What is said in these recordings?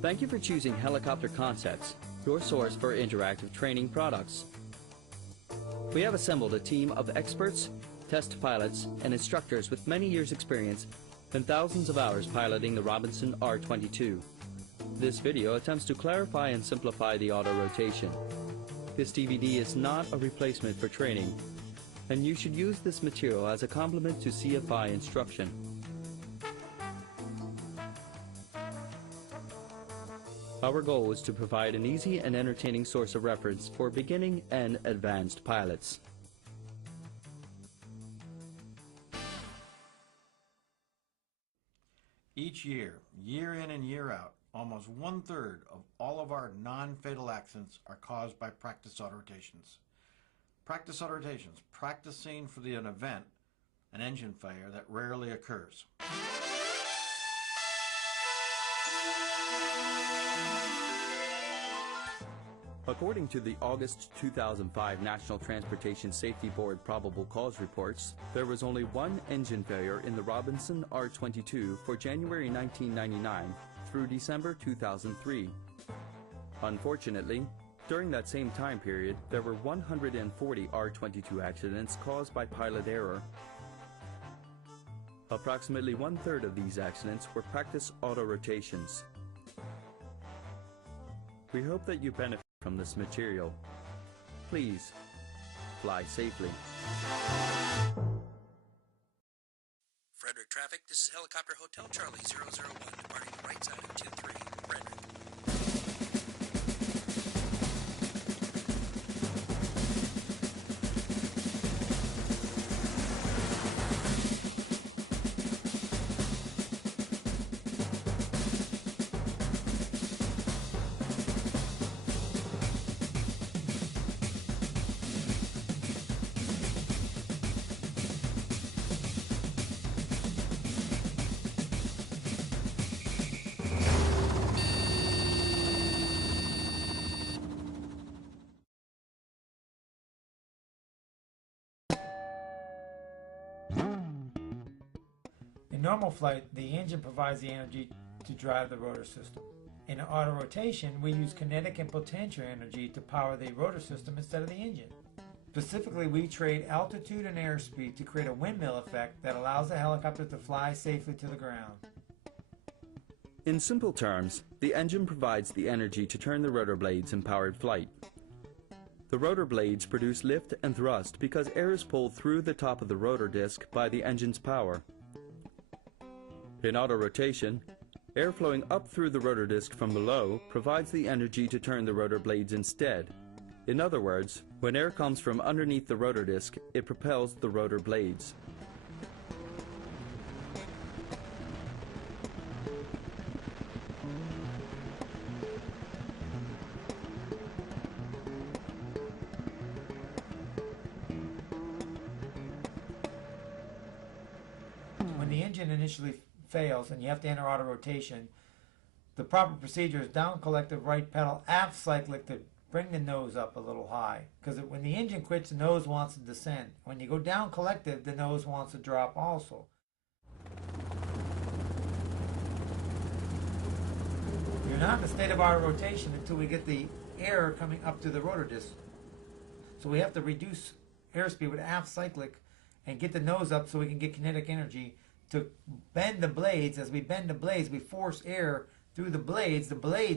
Thank you for choosing Helicopter Concepts, your source for interactive training products. We have assembled a team of experts, test pilots, and instructors with many years' experience and thousands of hours piloting the Robinson R22. This video attempts to clarify and simplify the auto rotation. This DVD is not a replacement for training, and you should use this material as a complement to CFI instruction. Our goal is to provide an easy and entertaining source of reference for beginning and advanced pilots. Each year, year in and year out, almost 1/3 of all of our non-fatal accidents are caused by practice auto rotations. Practice auto rotations, practicing for an event, an engine failure that rarely occurs. According to the August 2005 National Transportation Safety Board probable cause reports, there was only one engine failure in the Robinson R22 for January 1999 through December 2003. Unfortunately, during that same time period, there were 140 R22 accidents caused by pilot error. Approximately 1/3 of these accidents were practice auto rotations. We hope that you benefit from this material. Please fly safely. Frederick traffic, this is Helicopter Hotel Charlie 001, departing the right side of 23, Frederick. In normal flight, the engine provides the energy to drive the rotor system. In auto rotation, we use kinetic and potential energy to power the rotor system instead of the engine. Specifically, we trade altitude and airspeed to create a windmill effect that allows the helicopter to fly safely to the ground. In simple terms, the engine provides the energy to turn the rotor blades in powered flight. The rotor blades produce lift and thrust because air is pulled through the top of the rotor disc by the engine's power. In auto rotation, air flowing up through the rotor disc from below provides the energy to turn the rotor blades instead. In other words, when air comes from underneath the rotor disc, it propels the rotor blades. When the engine initially fails and you have to enter auto rotation, the proper procedure is down collective right pedal, aft cyclic to bring the nose up a little high. Because when the engine quits, the nose wants to descend. When you go down collective, the nose wants to drop also. You're not in a state of auto rotation until we get the air coming up to the rotor disc. So we have to reduce airspeed with aft cyclic and get the nose up so we can get kinetic energy to bend the blades. As we bend the blades, we force air through the blades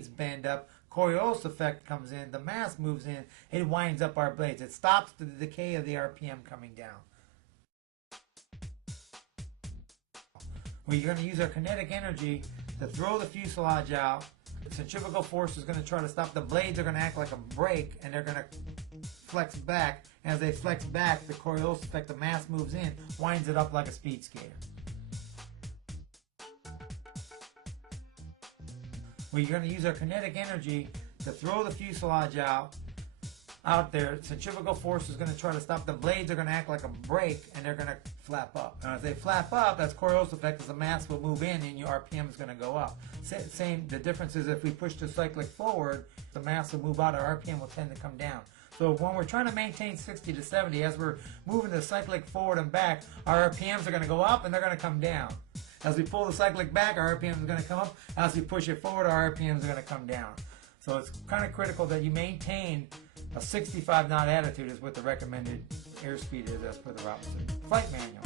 bend up, Coriolis effect comes in, the mass moves in, it winds up our blades. It stops the decay of the RPM coming down. We're going to use our kinetic energy to throw the fuselage out. The centrifugal force is going to try to stop. The blades are going to act like a brake and they're going to flex back. As they flex back, the Coriolis effect, the mass moves in, winds it up like a speed skater. We're going to use our kinetic energy to throw the fuselage out there. Centrifugal force is going to try to stop. The blades are going to act like a brake and they're going to flap up. And as they flap up, that's Coriolis effect, as the mass will move in and your RPM is going to go up. The difference is if we push the cyclic forward, the mass will move out, our RPM will tend to come down. So when we're trying to maintain 60 to 70, as we're moving the cyclic forward and back, our RPMs are going to go up and they're going to come down. As we pull the cyclic back, our RPMs are going to come up. As we push it forward, our RPMs are going to come down. So it's kind of critical that you maintain a 65 knot attitude is what the recommended airspeed is as per the Robinson flight manual.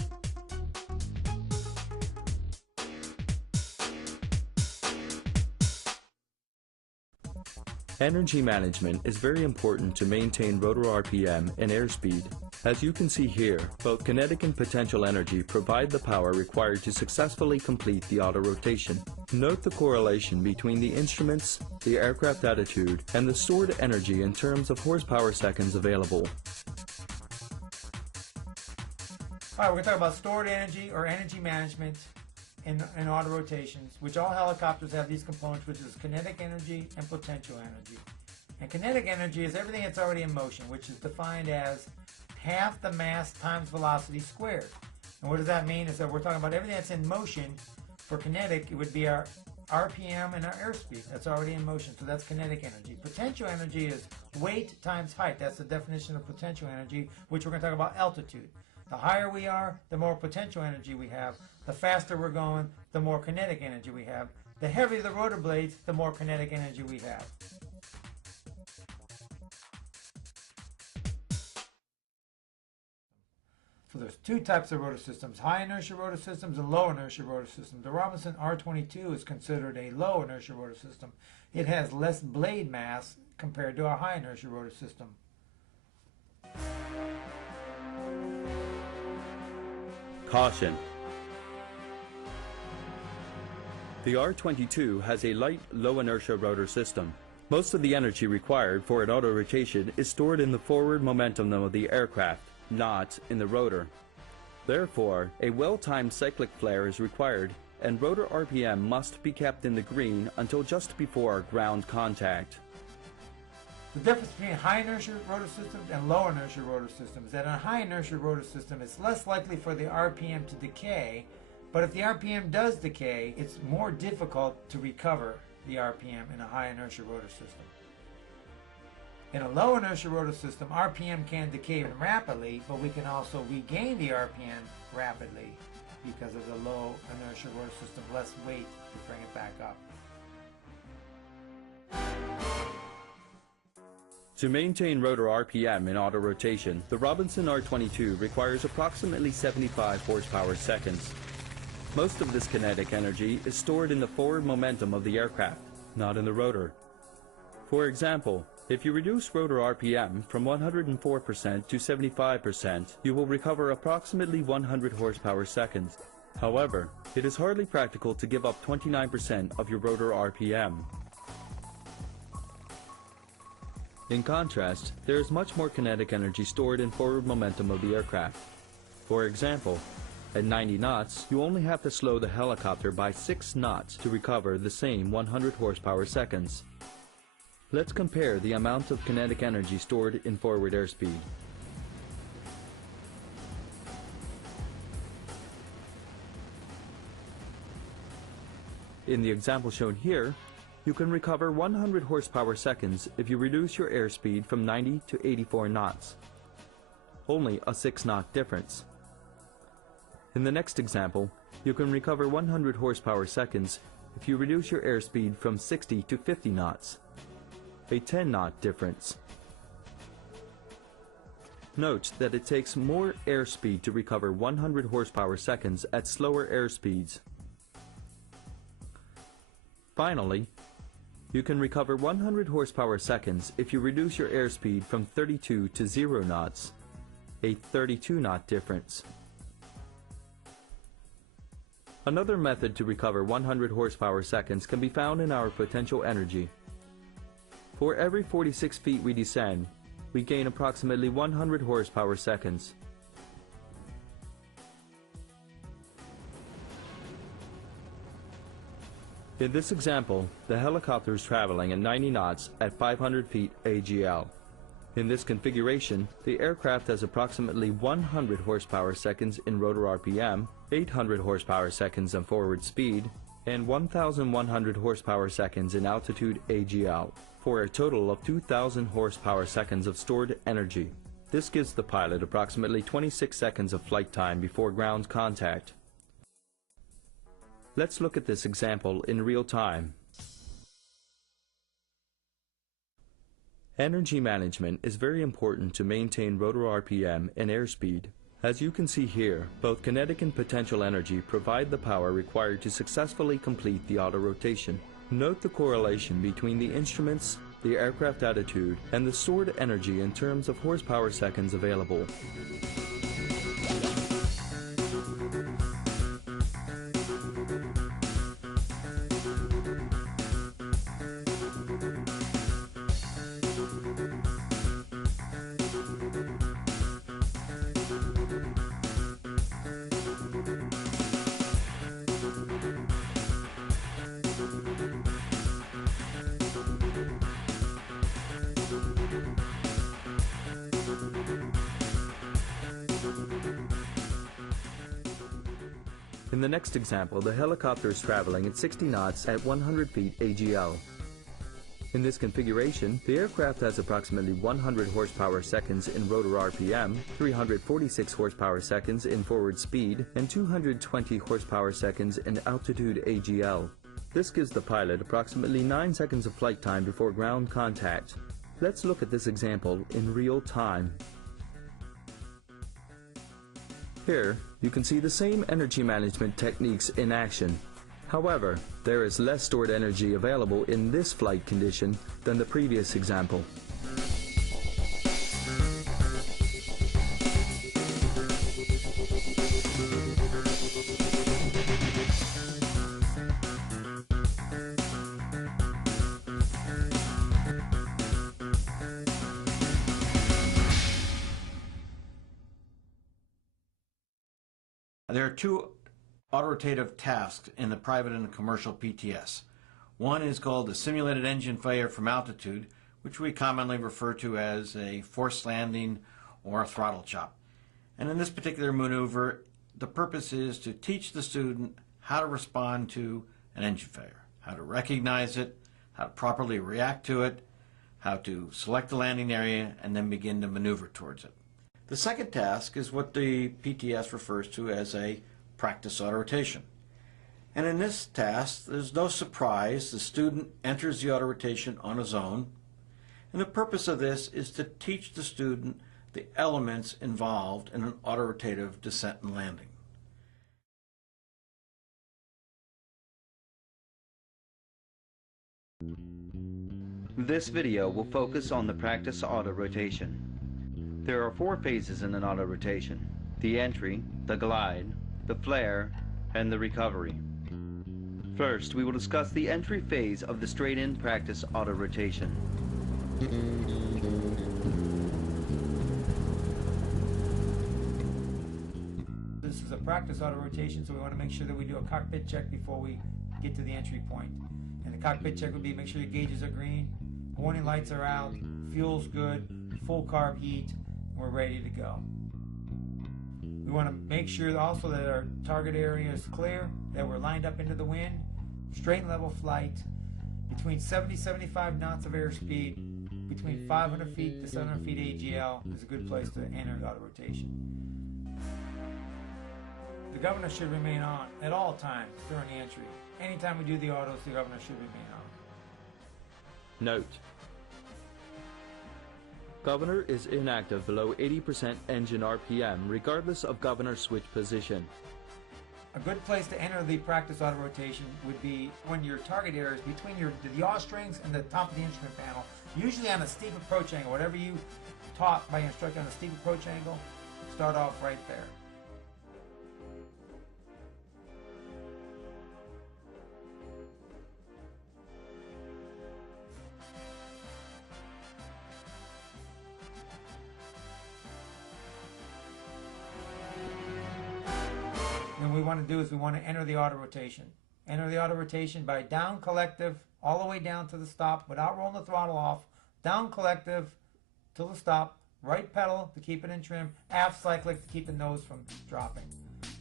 Energy management is very important to maintain rotor RPM and airspeed. As you can see here, both kinetic and potential energy provide the power required to successfully complete the auto rotation. Note the correlation between the instruments, the aircraft attitude, and the stored energy in terms of horsepower seconds available. Alright, we're going to talk about stored energy or energy management in auto rotations, which all helicopters have these components, which is kinetic energy and potential energy. And kinetic energy is everything that's already in motion, which is defined as half the mass times velocity squared. And what does that mean? Is that we're talking about everything that's in motion. For kinetic, it would be our RPM and our airspeed. That's already in motion, so that's kinetic energy. Potential energy is weight times height. That's the definition of potential energy, which we're going to talk about altitude. The higher we are, the more potential energy we have. The faster we're going, the more kinetic energy we have. The heavier the rotor blades, the more kinetic energy we have. So there's two types of rotor systems, high inertia rotor systems and low inertia rotor systems. The Robinson R22 is considered a low inertia rotor system. It has less blade mass compared to a high inertia rotor system. Caution. The R22 has a light, low inertia rotor system. Most of the energy required for an auto rotation is stored in the forward momentum of the aircraft, not in the rotor. Therefore, a well-timed cyclic flare is required, and rotor RPM must be kept in the green until just before ground contact. The difference between high inertia rotor systems and low inertia rotor systems is that in a high inertia rotor system, it's less likely for the RPM to decay, but if the RPM does decay, it's more difficult to recover the RPM in a high inertia rotor system. In a low inertia rotor system, RPM can decay rapidly, but we can also regain the RPM rapidly because of the low inertia rotor system, less weight to bring it back up. To maintain rotor RPM in auto rotation, the Robinson R22 requires approximately 75 horsepower seconds. Most of this kinetic energy is stored in the forward momentum of the aircraft, not in the rotor. For example, if you reduce rotor RPM from 104% to 75%, you will recover approximately 100 horsepower seconds. However, it is hardly practical to give up 29% of your rotor RPM. In contrast, there is much more kinetic energy stored in forward momentum of the aircraft. For example, at 90 knots, you only have to slow the helicopter by 6 knots to recover the same 100 horsepower seconds. Let's compare the amount of kinetic energy stored in forward airspeed. In the example shown here, you can recover 100 horsepower seconds if you reduce your airspeed from 90 to 84 knots. Only a 6-knot difference. In the next example, you can recover 100 horsepower seconds if you reduce your airspeed from 60 to 50 knots. A 10-knot difference. Note that it takes more airspeed to recover 100 horsepower seconds at slower airspeeds. Finally, you can recover 100 horsepower seconds if you reduce your airspeed from 32 to 0 knots, a 32-knot difference. Another method to recover 100 horsepower seconds can be found in our potential energy. For every 46 feet we descend, we gain approximately 100 horsepower seconds. In this example, the helicopter is traveling at 90 knots at 500 feet AGL. In this configuration, the aircraft has approximately 100 horsepower seconds in rotor RPM, 800 horsepower seconds in forward speed, and 1,100 horsepower seconds in altitude AGL, for a total of 2,000 horsepower seconds of stored energy. This gives the pilot approximately 26 seconds of flight time before ground contact. Let's look at this example in real time. Energy management is very important to maintain rotor RPM and airspeed. As you can see here, both kinetic and potential energy provide the power required to successfully complete the auto rotation. Note the correlation between the instruments, the aircraft attitude, and the stored energy in terms of horsepower seconds available. In the next example, the helicopter is traveling at 60 knots at 100 feet AGL. In this configuration, the aircraft has approximately 100 horsepower seconds in rotor RPM, 346 horsepower seconds in forward speed, and 220 horsepower seconds in altitude AGL. This gives the pilot approximately 9 seconds of flight time before ground contact. Let's look at this example in real time. Here, you can see the same energy management techniques in action. However, there is less stored energy available in this flight condition than the previous example. There are two autorotative tasks in the private and the commercial PTS. One is called the simulated engine failure from altitude, which we commonly refer to as a forced landing or a throttle chop. And in this particular maneuver, the purpose is to teach the student how to respond to an engine failure, how to recognize it, how to properly react to it, how to select the landing area, and then begin to maneuver towards it. The second task is what the PTS refers to as a practice autorotation. And in this task, there's no surprise. The student enters the autorotation on his own. And the purpose of this is to teach the student the elements involved in an autorotative descent and landing. This video will focus on the practice auto rotation. There are 4 phases in an auto rotation: the entry, the glide, the flare, and the recovery. First, we will discuss the entry phase of the straight-in practice auto rotation. This is a practice auto rotation, so we want to make sure that we do a cockpit check before we get to the entry point. And the cockpit check would be make sure your gauges are green, warning lights are out, fuel's good, full carb heat, and we're ready to go. We want to make sure also that our target area is clear, that we're lined up into the wind, straight and level flight, between 70-75 knots of airspeed, between 500 feet to 700 feet AGL is a good place to enter the auto rotation. The governor should remain on at all times during the entry. Anytime we do the autos, the governor should remain on. Note: governor is inactive below 80% engine RPM regardless of governor switch position. A good place to enter the practice auto rotation would be when your target area is between the yaw strings and the top of the instrument panel, usually on a steep approach angle. Whatever you taught by your instructor on a steep approach angle, start off right there. And what we want to do is we want to enter the auto rotation. Enter the auto rotation by down collective all the way down to the stop without rolling the throttle off. Down collective till the stop. Right pedal to keep it in trim. Aft cyclic to keep the nose from dropping.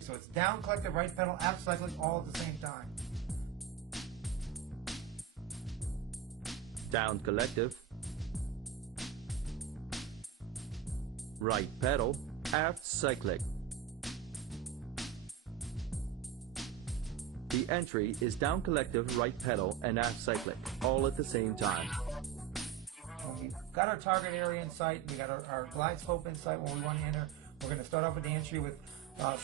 So it's down collective, right pedal, aft cyclic all at the same time. Down collective, right pedal, aft cyclic. The entry is down collective, right pedal, and aft cyclic, all at the same time. When we've got our target area in sight, we got our glide slope in sight when we want to enter, we're going to start off with the entry with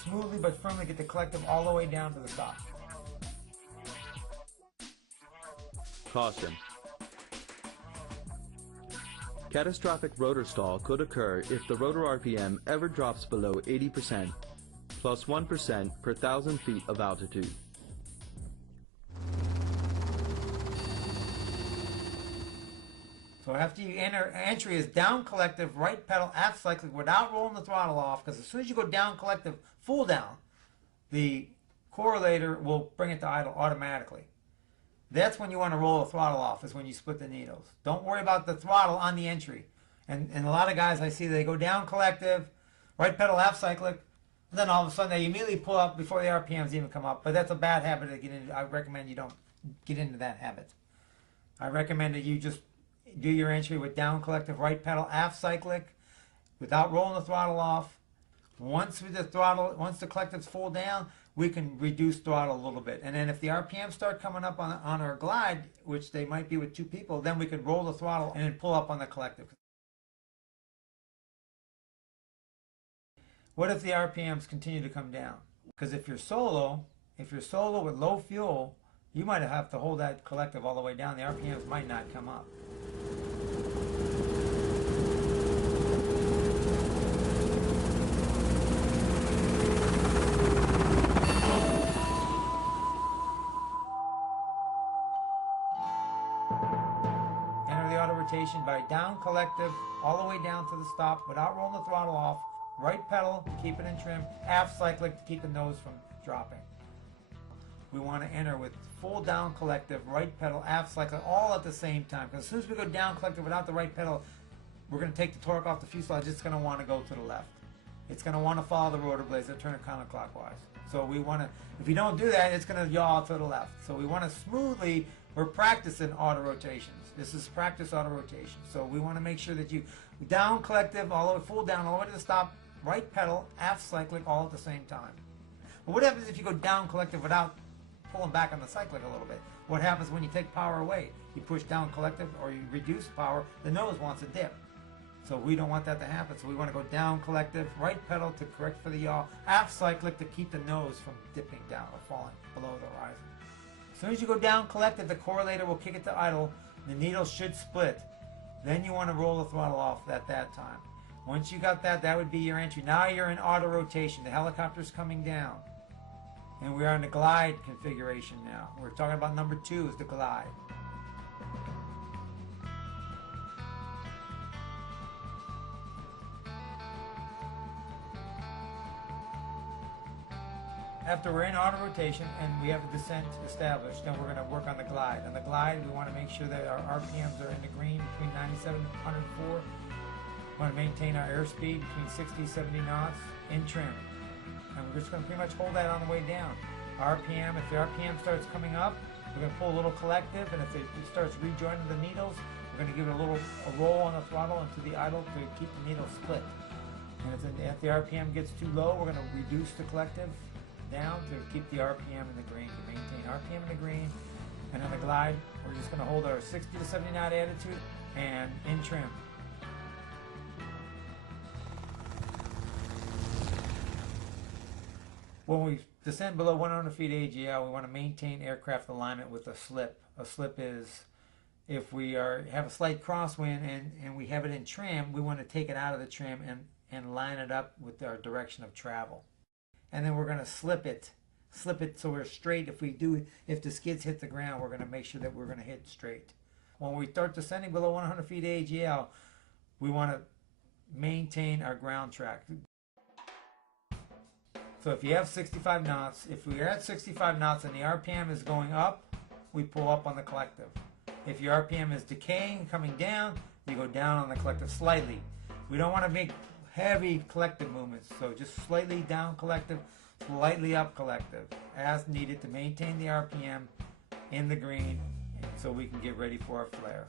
smoothly but firmly get the collective all the way down to the stop. Caution. Catastrophic rotor stall could occur if the rotor RPM ever drops below 80%, plus 1% per 1,000 feet of altitude. So after you enter, entry is down collective, right pedal, aft cyclic without rolling the throttle off, because as soon as you go down collective, full down, the correlator will bring it to idle automatically. That's when you want to roll the throttle off, is when you split the needles. Don't worry about the throttle on the entry. And a lot of guys I see, they go down collective, right pedal, aft cyclic, and then all of a sudden they immediately pull up before the RPMs even come up. But that's a bad habit to get into. I recommend you don't get into that habit. I recommend that you just do your entry with down collective, right pedal, aft cyclic, without rolling the throttle off. Once the collective's full down, we can reduce throttle a little bit. And then if the RPMs start coming up on our glide, which they might be with two people, then we can roll the throttle and then pull up on the collective. What if the RPMs continue to come down? Because if you're solo with low fuel, you might have to hold that collective all the way down. The RPMs might not come up. Rotation by down collective all the way down to the stop without rolling the throttle off, right pedal to keep it in trim, aft cyclic to keep the nose from dropping. We want to enter with full down collective, right pedal, aft cyclic, all at the same time, because as soon as we go down collective without the right pedal, we're going to take the torque off the fuselage. It's going to want to go to the left. It's going to want to follow the rotor blades that turn it counterclockwise. So we want to, if you don't do that, it's going to yaw to the left. So we want to smoothly, we're practicing auto rotations. This is practice auto rotation. So we want to make sure that you down collective, all the way full down, all the way to the stop, right pedal, aft cyclic, all at the same time. But what happens if you go down collective without pulling back on the cyclic a little bit? What happens when you take power away? You push down collective or you reduce power, the nose wants to dip. So we don't want that to happen. So we want to go down collective, right pedal to correct for the yaw, aft cyclic to keep the nose from dipping down or falling below the horizon. As soon as you go down collective, the correlator will kick it to idle. The needle should split. Then you want to roll the throttle off at that time. Once you got that, that would be your entry. Now you're in auto rotation. The helicopter's coming down. And we are in the glide configuration now. We're talking about number 2 is the glide. After we're in auto rotation and we have a descent established, then we're going to work on the glide. On the glide, we want to make sure that our RPMs are in the green between 97 and 104. We want to maintain our airspeed between 60 and 70 knots in trim. And we're just going to pretty much hold that on the way down. RPM, if the RPM starts coming up, we're going to pull a little collective, and if it starts rejoining the needles, we're going to give it a roll on the throttle into the idle to keep the needle split. And if the RPM gets too low, we're going to reduce the collective down to keep the RPM in the green, to maintain RPM in the green. And on the glide, we're just going to hold our 60 to 70 knot attitude and in trim. When we descend below 100 feet AGL, we want to maintain aircraft alignment with a slip. A slip is if we have a slight crosswind and we have it in trim, we want to take it out of the trim and line it up with our direction of travel. And then we're going to slip it so we're straight. If the skids hit the ground, we're going to make sure that we're going to hit straight. When we start descending below 100 feet AGL, we want to maintain our ground track. So if you have 65 knots, if we're at 65 knots and the RPM is going up, we pull up on the collective. If your RPM is decaying, coming down, you go down on the collective slightly. We don't want to make heavy collective movements, so just slightly down collective, slightly up collective, as needed to maintain the RPM in the green so we can get ready for our flare.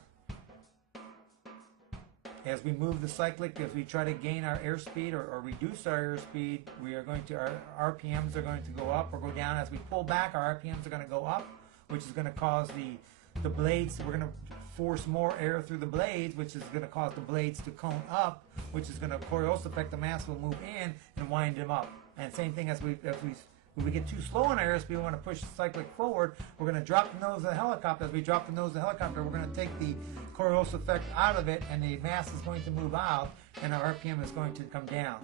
as we move the cyclic, as we try to gain our airspeed or reduce our airspeed, we are going to, our RPMs are going to go up or go down. As we pull back, our RPMs are going to go up, which is going to cause the blades, we're going to force more air through the blades, which is going to cause the blades to cone up, which is going to Coriolis affect, the mass will move in and wind them up. And same thing as when we get too slow on our airspeed, we want to push the cyclic forward, we're going to drop the nose of the helicopter. As we drop the nose of the helicopter, we're going to take the Coriolis effect out of it, and the mass is going to move out, and our RPM is going to come down.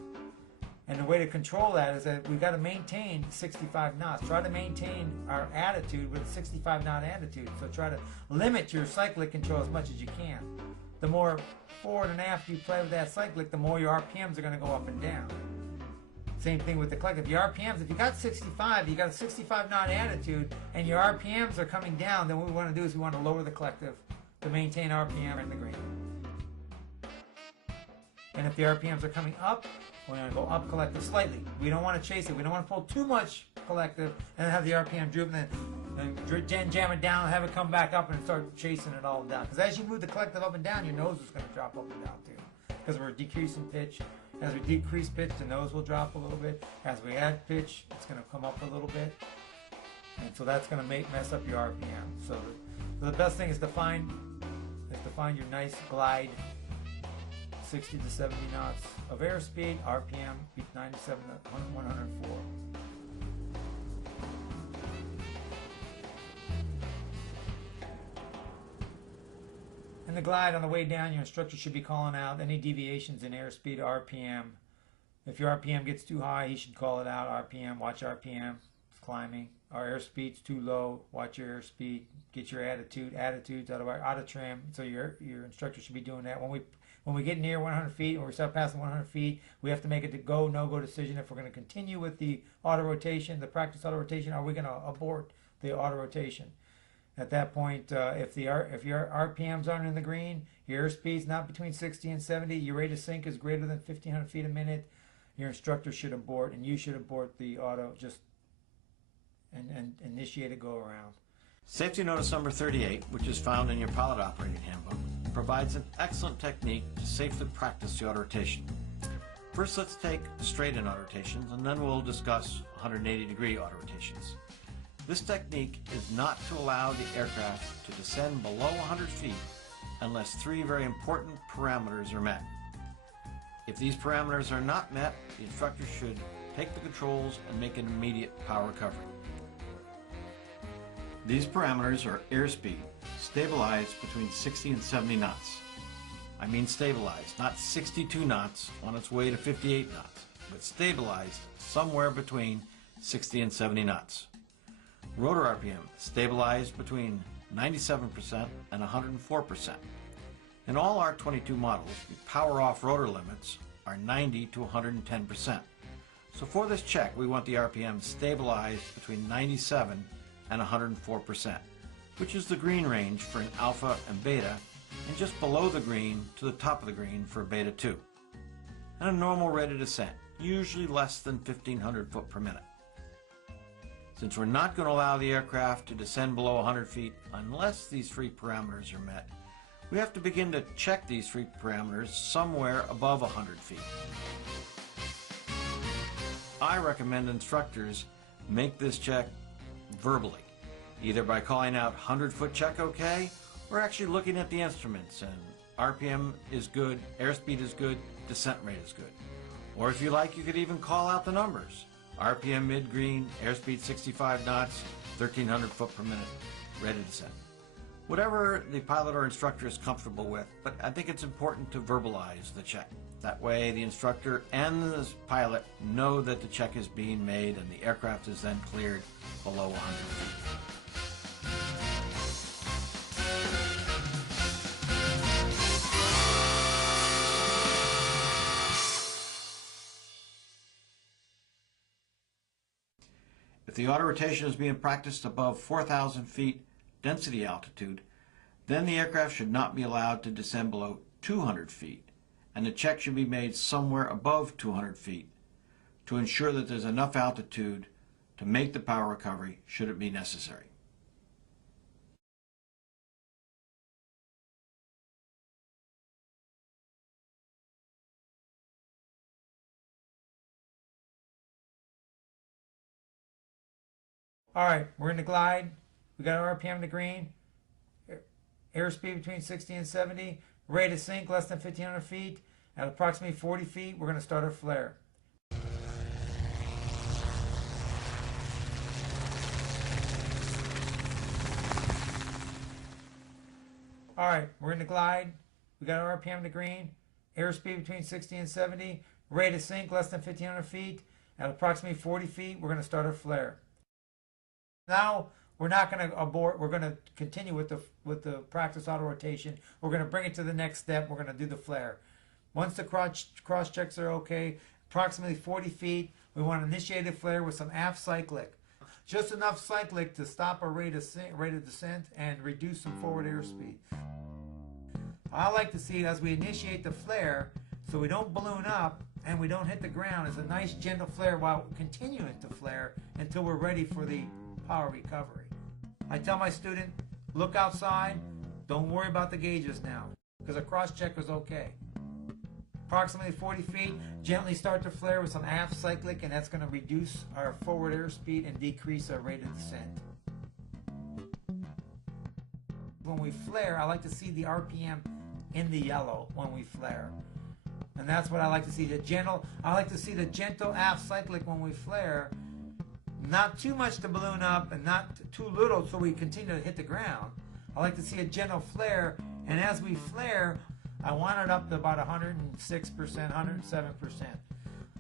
And the way to control that is that we've got to maintain 65 knots. Try to maintain our attitude with a 65 knot attitude. So try to limit your cyclic control as much as you can. The more forward and aft you play with that cyclic, the more your RPMs are going to go up and down. Same thing with the collective. Your RPMs, if you got 65, you got a 65 knot attitude, and your RPMs are coming down, then what we want to do is we want to lower the collective to maintain RPM in the green. And if the RPMs are coming up, we're going to go up collective slightly. We don't want to chase it. We don't want to pull too much collective and have the RPM droop and then jam it down and have it come back up and start chasing it all down. Because as you move the collective up and down, your nose is going to drop up and down too. Because we're decreasing pitch. As we decrease pitch, the nose will drop a little bit. As we add pitch, it's going to come up a little bit. And so that's going to mess up your RPM. So the best thing is to find your nice glide, 60 to 70 knots of airspeed, RPM 97 to 104. In the glide, on the way down, your instructor should be calling out any deviations in airspeed, RPM. If your RPM gets too high, he should call it out. RPM, watch RPM, it's climbing. Our airspeed's too low, watch your airspeed. Get your attitudes out of trim. So your instructor should be doing that. When we get near 100 feet, or we start passing 100 feet, we have to make a go, no-go decision if we're going to continue with the auto rotation, the practice auto rotation, or are we going to abort the auto rotation. At that point, if your RPMs aren't in the green, your airspeed's not between 60 and 70, your rate of sink is greater than 1,500 feet a minute, your instructor should abort, and you should abort the auto and initiate a go-around. Safety Notice number 38, which is found in your pilot operating handbook, provides an excellent technique to safely practice the auto rotation. First, let's take straight-in auto rotations, and then we'll discuss 180-degree auto rotations. This technique is not to allow the aircraft to descend below 100 feet unless three very important parameters are met. If these parameters are not met, the instructor should take the controls and make an immediate power recovery. These parameters are airspeed, stabilized between 60 and 70 knots. I mean stabilized, not 62 knots on its way to 58 knots, but stabilized somewhere between 60 and 70 knots. Rotor RPM, stabilized between 97% and 104%. In all our 22 models, the power off rotor limits are 90 to 110%. So for this check, we want the RPM stabilized between 97 and 104%, which is the green range for an alpha and beta, and just below the green to the top of the green for a beta 2. And a normal rate of descent, usually less than 1,500 foot per minute. Since we're not going to allow the aircraft to descend below 100 feet unless these three parameters are met, we have to begin to check these three parameters somewhere above 100 feet. I recommend instructors make this check verbally, either by calling out 100-foot check okay, or actually looking at the instruments and RPM is good, airspeed is good, descent rate is good. Or if you like, you could even call out the numbers. RPM mid-green, airspeed 65 knots, 1,300 foot per minute, ready to descend. Whatever the pilot or instructor is comfortable with, but I think it's important to verbalize the check. That way the instructor and the pilot know that the check is being made and the aircraft is then cleared below 100 feet. If the auto rotation is being practiced above 4,000 feet density altitude, then the aircraft should not be allowed to descend below 200 feet, and the check should be made somewhere above 200 feet to ensure that there's enough altitude to make the power recovery should it be necessary. All right, we're in the glide. We got our RPM to green. Airspeed between 60 and 70. Rate of sink less than 1,500 feet. At approximately 40 feet, we're going to start our flare. All right, we're in the glide. We got our RPM to green. Airspeed between 60 and 70. Rate of sink less than 1,500 feet. At approximately 40 feet, we're going to start our flare. Now, we're not going to abort. We're going to continue with the practice auto rotation. We're going to bring it to the next step. We're going to do the flare. Once the cross checks are okay, approximately 40 feet, we want to initiate a flare with some aft cyclic. Just enough cyclic to stop a rate of descent and reduce some forward airspeed. I like to see as we initiate the flare, so we don't balloon up and we don't hit the ground, is a nice gentle flare while continuing to flare until we're ready for the power recovery. I tell my student, look outside, don't worry about the gauges now, because a cross check is okay. Approximately 40 feet, gently start to flare with some aft cyclic, and that's going to reduce our forward airspeed and decrease our rate of descent. When we flare, I like to see the RPM in the yellow when we flare. And that's what I like to see. I like to see the gentle aft cyclic when we flare. Not too much to balloon up and not too little so we continue to hit the ground. I like to see a gentle flare, and as we flare, I want it up to about 106%, 107%.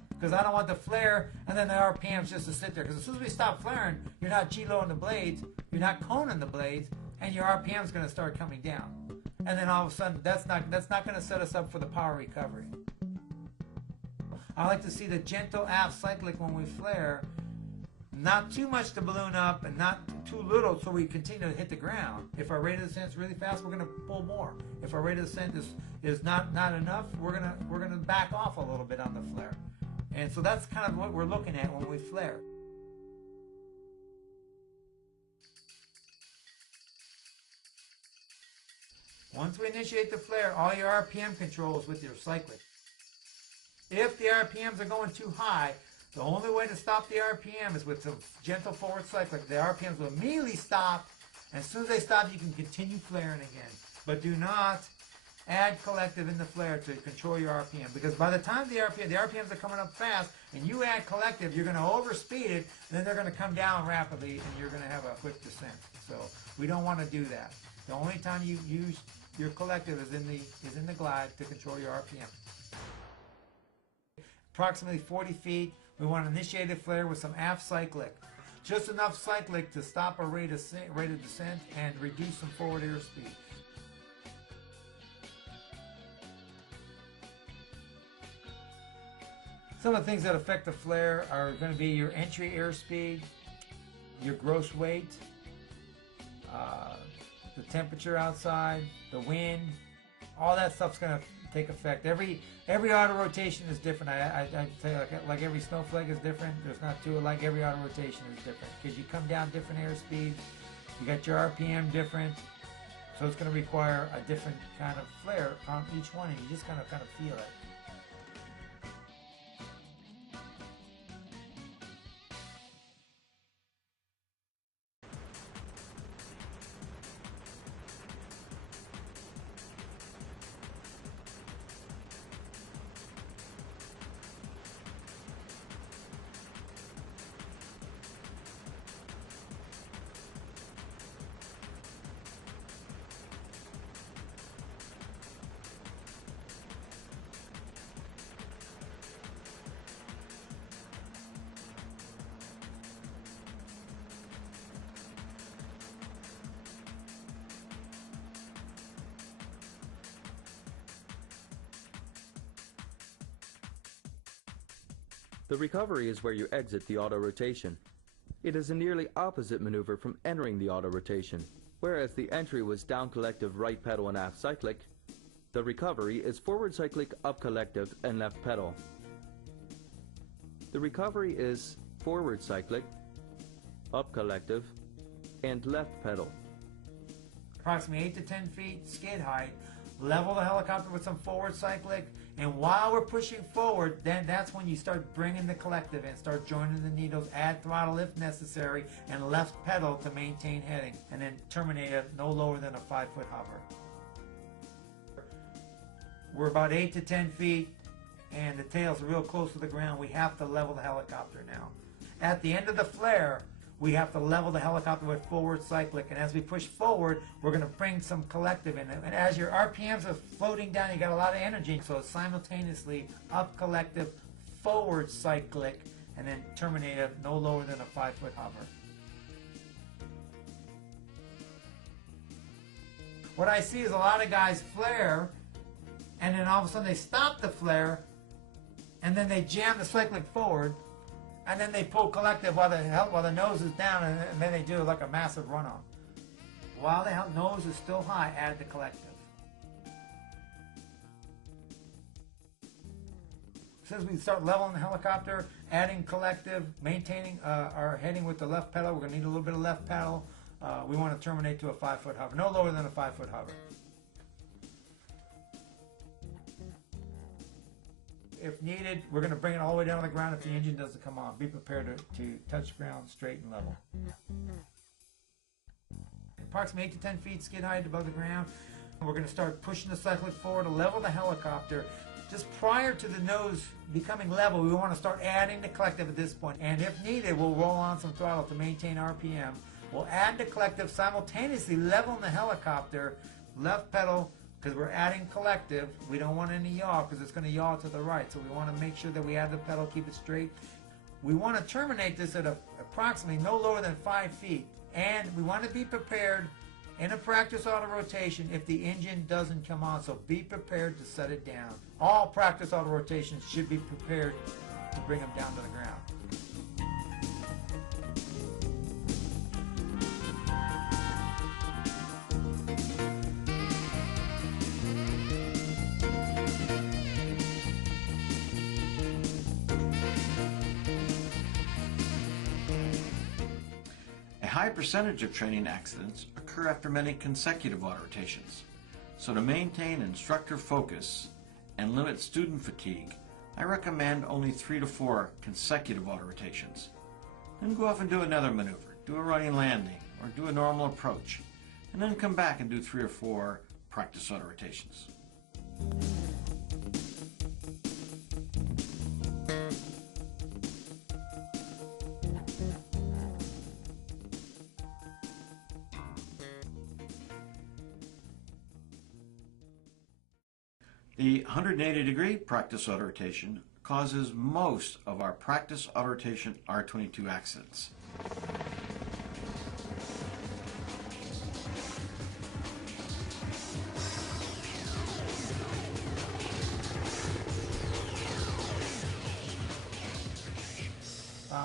Because I don't want the flare and then the RPMs just to sit there. Because as soon as we stop flaring, you're not G-loading the blades, you're not coning the blades, and your RPM is going to start coming down. And then all of a sudden, that's not going to set us up for the power recovery. I like to see the gentle aft cyclic when we flare. Not too much to balloon up and not too little so we continue to hit the ground. If our rate of descent is really fast, we're going to pull more. If our rate of descent is not enough, we're gonna back off a little bit on the flare. And so that's kind of what we're looking at when we flare. Once we initiate the flare, all your RPM controls with your cyclic. If the RPMs are going too high, the only way to stop the RPM is with some gentle forward cyclic. The RPMs will immediately stop, and as soon as they stop, you can continue flaring again. But do not add collective in the flare to control your RPM, because by the time the RPMs are coming up fast, and you add collective, you're going to overspeed it, and then they're going to come down rapidly, and you're going to have a quick descent. So we don't want to do that. The only time you use your collective is in the glide to control your RPM. Approximately 40 feet. We want to initiate a flare with some aft cyclic. Just enough cyclic to stop a rate of descent and reduce some forward airspeed. Some of the things that affect the flare are going to be your entry airspeed, your gross weight, the temperature outside, the wind. All that stuff's going to take effect. Every auto rotation is different. I tell you, like every snowflake is different. There's not two alike. Every auto rotation is different because you come down different airspeeds. You got your RPM different, so it's going to require a different kind of flare on each one, and you just kind of feel it. The recovery is where you exit the auto rotation. It is a nearly opposite maneuver from entering the auto rotation. Whereas the entry was down collective right pedal and aft cyclic, the recovery is forward cyclic, up collective, and left pedal. The recovery is forward cyclic, up collective, and left pedal. Approximately 8 to 10 feet skid height, level the helicopter with some forward cyclic, and while we're pushing forward, then that's when you start bringing the collective in, start joining the needles, add throttle if necessary, and left pedal to maintain heading, and then terminate at no lower than a 5-foot hover. We're about 8 to 10 feet, and the tail's real close to the ground. We have to level the helicopter now. At the end of the flare, we have to level the helicopter with forward cyclic, and as we push forward, we're going to bring some collective in. And as your RPMs are floating down, you got a lot of energy, so simultaneously up collective, forward cyclic, and then terminate at no lower than a 5-foot hover. What I see is a lot of guys flare, and then all of a sudden they stop the flare, and then they jam the cyclic forward, and then they pull collective while the nose is down, and then they do like a massive run-on. While the nose is still high, add the collective. Since we start leveling the helicopter, adding collective, maintaining our heading with the left pedal, we're going to need a little bit of left pedal. We want to terminate to a 5-foot hover, no lower than a 5-foot hover. If needed, we're going to bring it all the way down to the ground if the engine doesn't come on. Be prepared to touch ground straight and level. Approximately 8 to 10 feet skid height above the ground. We're going to start pushing the cyclic forward to level the helicopter. Just prior to the nose becoming level, we want to start adding the collective at this point. And if needed, we'll roll on some throttle to maintain RPM. We'll add the collective, simultaneously leveling the helicopter, left pedal, because we're adding collective. We don't want any yaw because it's going to yaw to the right. So we want to make sure that we add the pedal, keep it straight. We want to terminate this at approximately no lower than 5 feet. And we want to be prepared in a practice auto rotation if the engine doesn't come on. So be prepared to set it down. All practice auto rotations should be prepared to bring them down to the ground. A high percentage of training accidents occur after many consecutive auto rotations. So to maintain instructor focus and limit student fatigue, I recommend only 3 to 4 consecutive auto rotations. Then go off and do another maneuver, do a running landing, or do a normal approach, and then come back and do 3 or 4 practice auto rotations. The 180-degree practice auto rotation causes most of our practice auto rotation R22 accidents.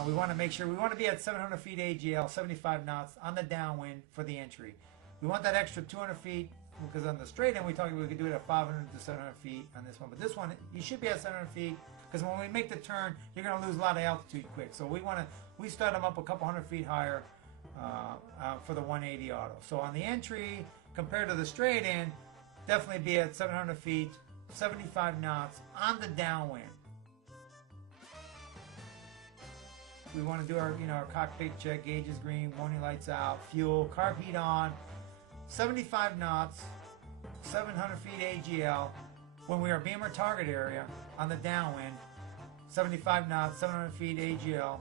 We want to make sure, we want to be at 700 feet AGL, 75 knots on the downwind for the entry. We want that extra 200 feet because on the straight end we could do it at 500 to 700 feet on this one. But this one, you should be at 700 feet because when we make the turn, you're going to lose a lot of altitude quick. So we start them up a couple hundred feet higher for the 180 auto. So on the entry, compared to the straight end, definitely be at 700 feet, 75 knots on the downwind. We want to do our, our cockpit check, gauges green, warning lights out, fuel, carb heat on, 75 knots, 700 feet AGL. When we are beam our target area on the downwind, 75 knots, 700 feet AGL,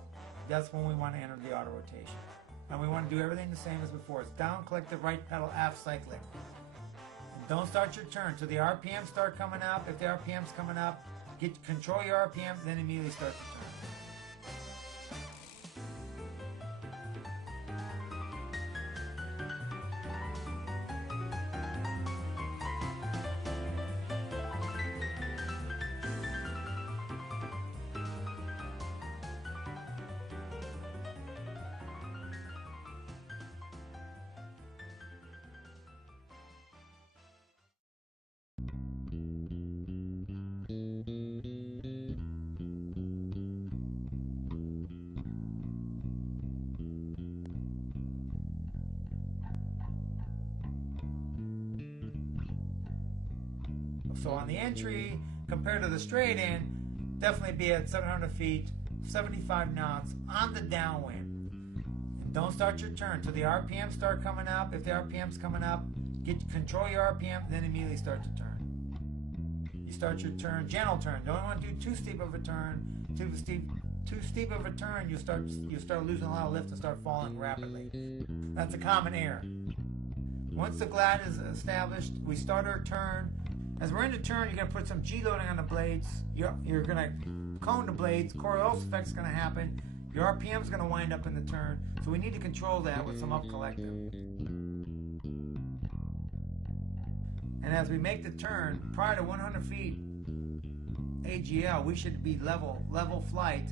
that's when we want to enter the auto rotation. And we want to do everything the same as before. It's down collective, right pedal, aft cyclic. And don't start your turn till the RPMs start coming up. If the RPM's coming up, control your RPM, then immediately start the turn. So on the entry, compared to the straight in, definitely be at 700 feet, 75 knots on the downwind. And don't start your turn till the RPM start coming up. If the RPM's coming up, control your RPM, then immediately start to turn. You start your turn, gentle turn. Don't want to do too steep of a turn. Too steep of a turn, you start losing a lot of lift and start falling rapidly. That's a common error. Once the glide is established, we start our turn. As we're in the turn, you're going to put some G loading on the blades. You're going to cone the blades. Coriolis effect is going to happen. Your RPM is going to wind up in the turn. So we need to control that with some up collective. And as we make the turn, prior to 100 feet AGL, we should be level flight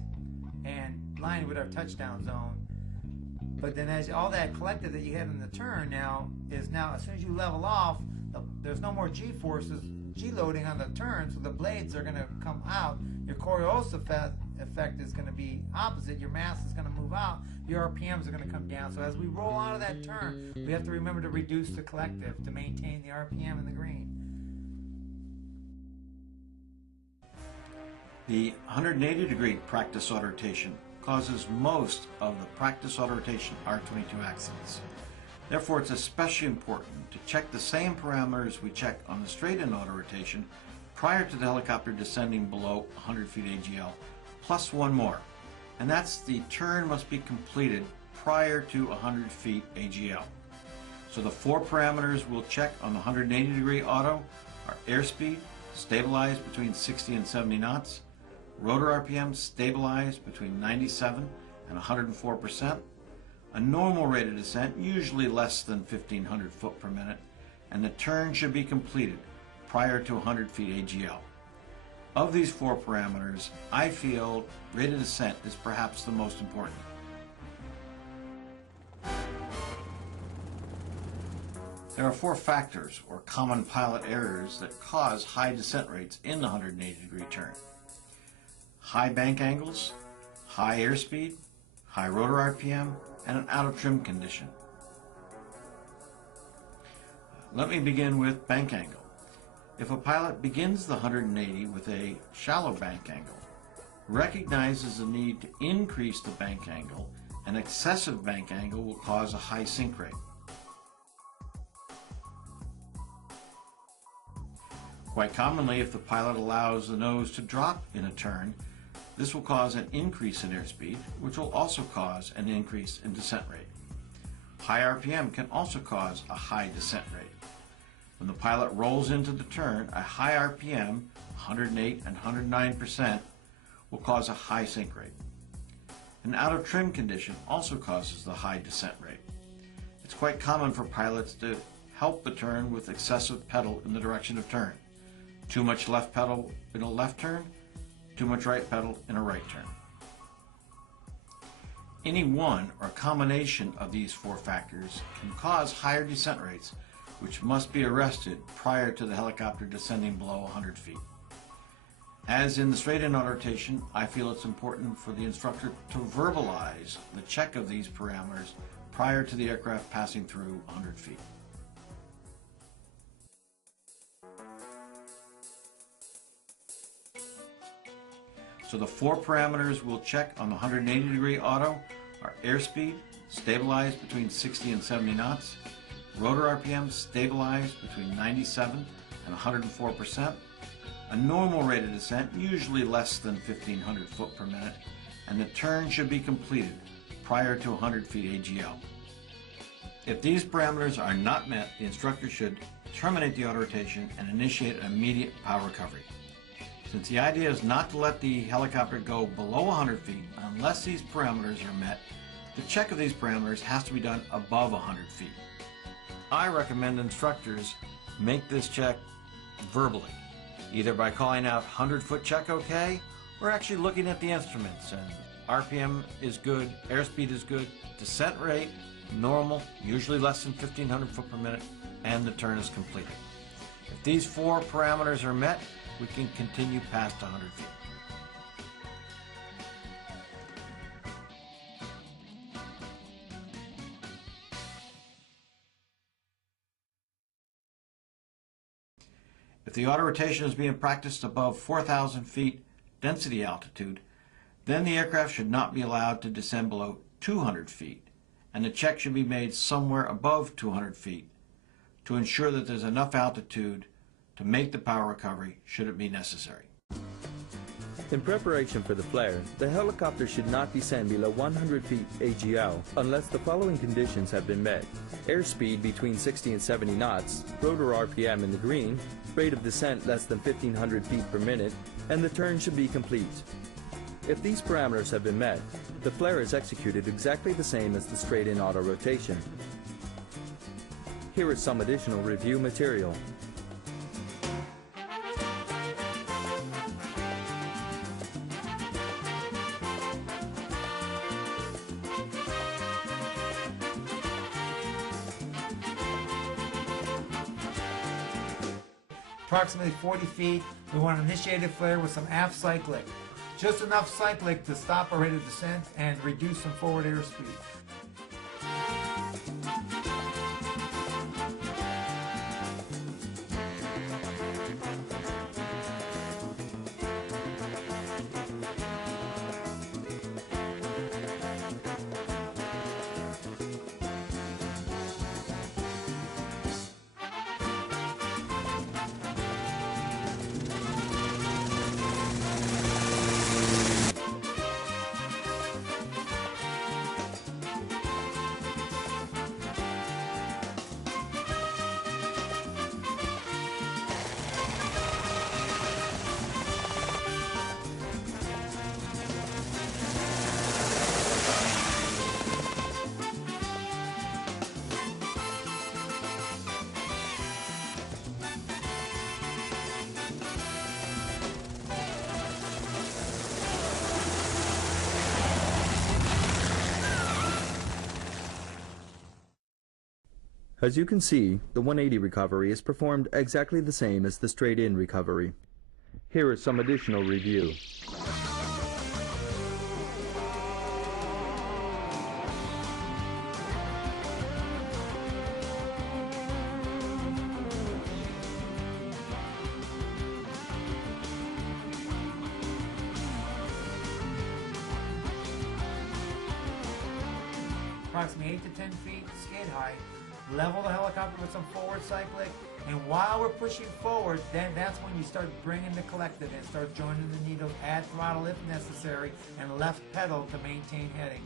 and lined with our touchdown zone. But then as all that collective that you had in the turn now, as soon as you level off, there's no more G forces, G loading on the turn, so the blades are going to come out. Your Coriolis effect is going to be opposite. Your mass is going to move out. Your RPMs are going to come down. So as we roll out of that turn, we have to remember to reduce the collective to maintain the RPM in the green. The 180-degree practice auto rotation causes most of the practice auto rotation R22 accidents. Therefore, it's especially important to check the same parameters we check on the straight-in auto rotation prior to the helicopter descending below 100 feet AGL, plus one more, and that's the turn must be completed prior to 100 feet AGL. So the four parameters we'll check on the 180-degree auto are airspeed, stabilized between 60 and 70 knots, rotor RPM stabilized between 97 and 104%, a normal rate of descent, usually less than 1,500 foot per minute, and the turn should be completed prior to 100 feet AGL. Of these four parameters, I feel rate of descent is perhaps the most important. There are four factors or common pilot errors that cause high descent rates in the 180-degree turn: high bank angles, high airspeed, high rotor RPM, and an out of trim condition. Let me begin with bank angle. If a pilot begins the 180 with a shallow bank angle, recognizes the need to increase the bank angle, an excessive bank angle will cause a high sink rate. Quite commonly, if the pilot allows the nose to drop in a turn, this will cause an increase in airspeed, which will also cause an increase in descent rate. High RPM can also cause a high descent rate. When the pilot rolls into the turn, a high RPM, 108 and 109%, will cause a high sink rate. An out of trim condition also causes the high descent rate. It's quite common for pilots to help the turn with excessive pedal in the direction of turn. Too much left pedal in a left turn, too much right pedal in a right turn. Any one or combination of these four factors can cause higher descent rates, which must be arrested prior to the helicopter descending below 100 feet. As in the straight-in auto rotation, I feel it's important for the instructor to verbalize the check of these parameters prior to the aircraft passing through 100 feet. So the four parameters we'll check on the 180-degree auto are airspeed, stabilized between 60 and 70 knots, rotor RPM stabilized between 97 and 104%, a normal rate of descent, usually less than 1,500 foot per minute, and the turn should be completed prior to 100 feet AGL. If these parameters are not met, the instructor should terminate the auto rotation and initiate an immediate power recovery. Since the idea is not to let the helicopter go below 100 feet unless these parameters are met, the check of these parameters has to be done above 100 feet. I recommend instructors make this check verbally, either by calling out 100-foot check okay, or actually looking at the instruments, and RPM is good, airspeed is good, descent rate normal, usually less than 1,500 foot per minute, and the turn is completed. If these four parameters are met, we can continue past 100 feet. If the auto rotation is being practiced above 4,000 feet density altitude, then the aircraft should not be allowed to descend below 200 feet, and the check should be made somewhere above 200 feet to ensure that there's enough altitude to make the power recovery should it be necessary. In preparation for the flare, the helicopter should not descend below 100 feet AGL unless the following conditions have been met: airspeed between 60 and 70 knots, rotor RPM in the green, rate of descent less than 1,500 feet per minute, and the turn should be complete. If these parameters have been met, the flare is executed exactly the same as the straight-in auto rotation. Here is some additional review material. Approximately 40 feet, we want to initiate a flare with some aft cyclic. Just enough cyclic to stop our rate of descent and reduce some forward airspeed. As you can see, the 180 recovery is performed exactly the same as the straight-in recovery. Here is some additional review. Approximately 8 to 10 feet skid height. Level the helicopter with some forward cyclic, and while we're pushing forward, then that's when you start bringing the collective in, start joining the needles, add throttle if necessary, and left pedal to maintain heading.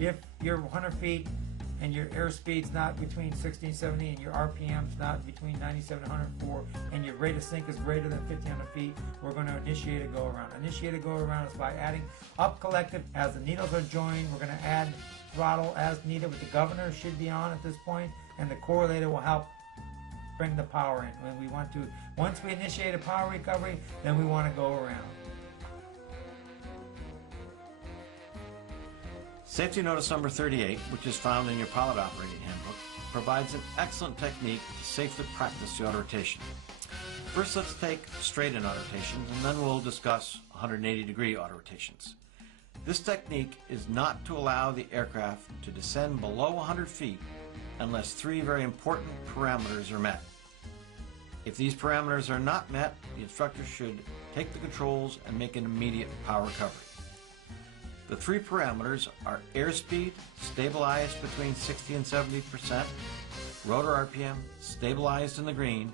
If you're 100 feet and your airspeed's not between 60 and 70 and your RPM's not between 97 and 104 and your rate of sink is greater than 1,500 feet, we're going to initiate a go-around. Initiate a go-around is by adding up collective as the needles are joined. We're going to add throttle as needed, with the governor should be on at this point, and the correlator will help bring the power in. When we want to, once we initiate a power recovery, then we want to go around. Safety Notice number 38, which is found in your pilot operating handbook, provides an excellent technique to safely practice the auto rotation. First, let's take straight-in auto rotations, and then we'll discuss 180-degree auto rotations. This technique is not to allow the aircraft to descend below 100 feet unless three very important parameters are met. If these parameters are not met, the instructor should take the controls and make an immediate power recovery. The three parameters are airspeed, stabilized between 60 and 70%, rotor RPM, stabilized in the green,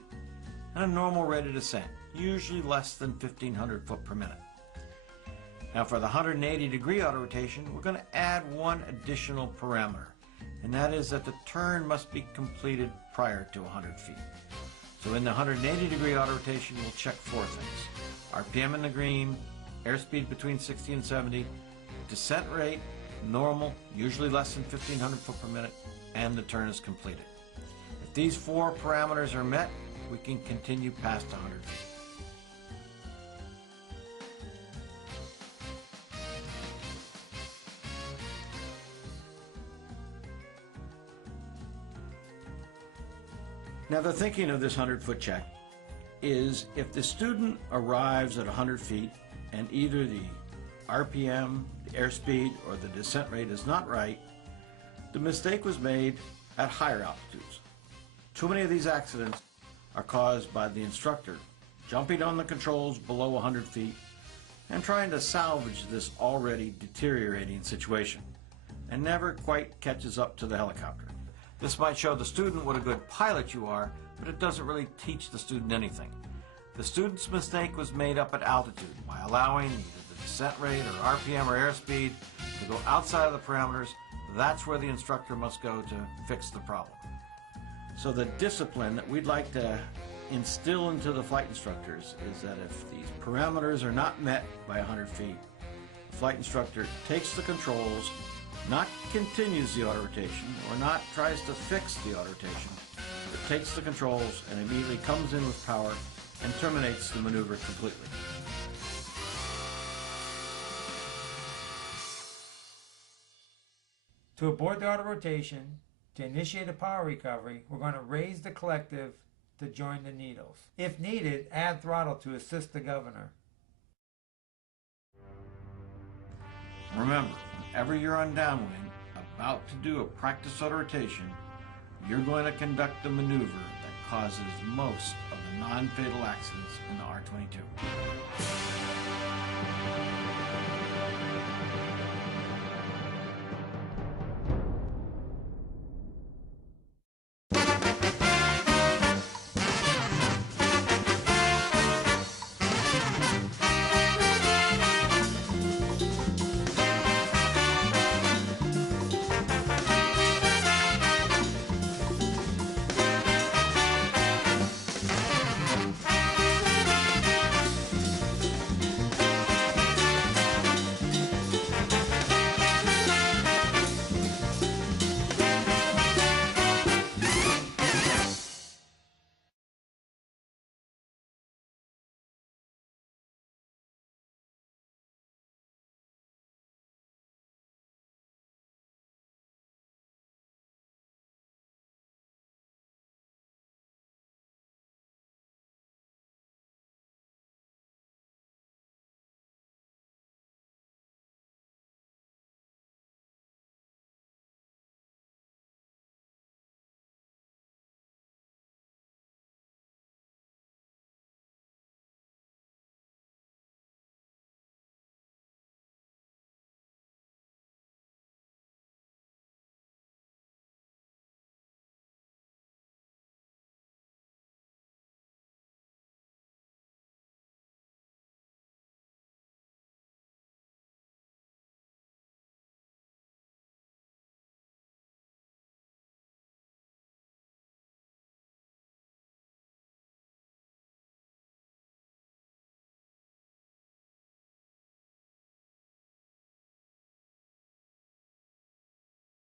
and a normal rate of descent, usually less than 1,500 foot per minute. Now for the 180-degree auto rotation, we're going to add one additional parameter, and that is that the turn must be completed prior to 100 feet. So in the 180-degree auto rotation, we'll check four things: RPM in the green, airspeed between 60 and 70, descent rate, normal, usually less than 1,500 foot per minute, and the turn is completed. If these four parameters are met, we can continue past 100 feet. Now the thinking of this 100-foot check is if the student arrives at 100 feet and either the RPM, the airspeed, or the descent rate is not right, the mistake was made at higher altitudes. Too many of these accidents are caused by the instructor jumping on the controls below 100 feet and trying to salvage this already deteriorating situation, and never quite catches up to the helicopter. This might show the student what a good pilot you are, but it doesn't really teach the student anything. The student's mistake was made up at altitude by allowing either the descent rate or RPM or airspeed to go outside of the parameters. That's where the instructor must go to fix the problem. So the discipline that we'd like to instill into the flight instructors is that if these parameters are not met by 100 feet, the flight instructor takes the controls, not continues the auto rotation or not tries to fix the auto rotation, but takes the controls and immediately comes in with power and terminates the maneuver completely. To abort the auto rotation, to initiate a power recovery, we're going to raise the collective to join the needles. If needed, add throttle to assist the governor. Remember, whenever you're on downwind, about to do a practice auto rotation, you're going to conduct the maneuver that causes most of the non-fatal accidents in the R-22.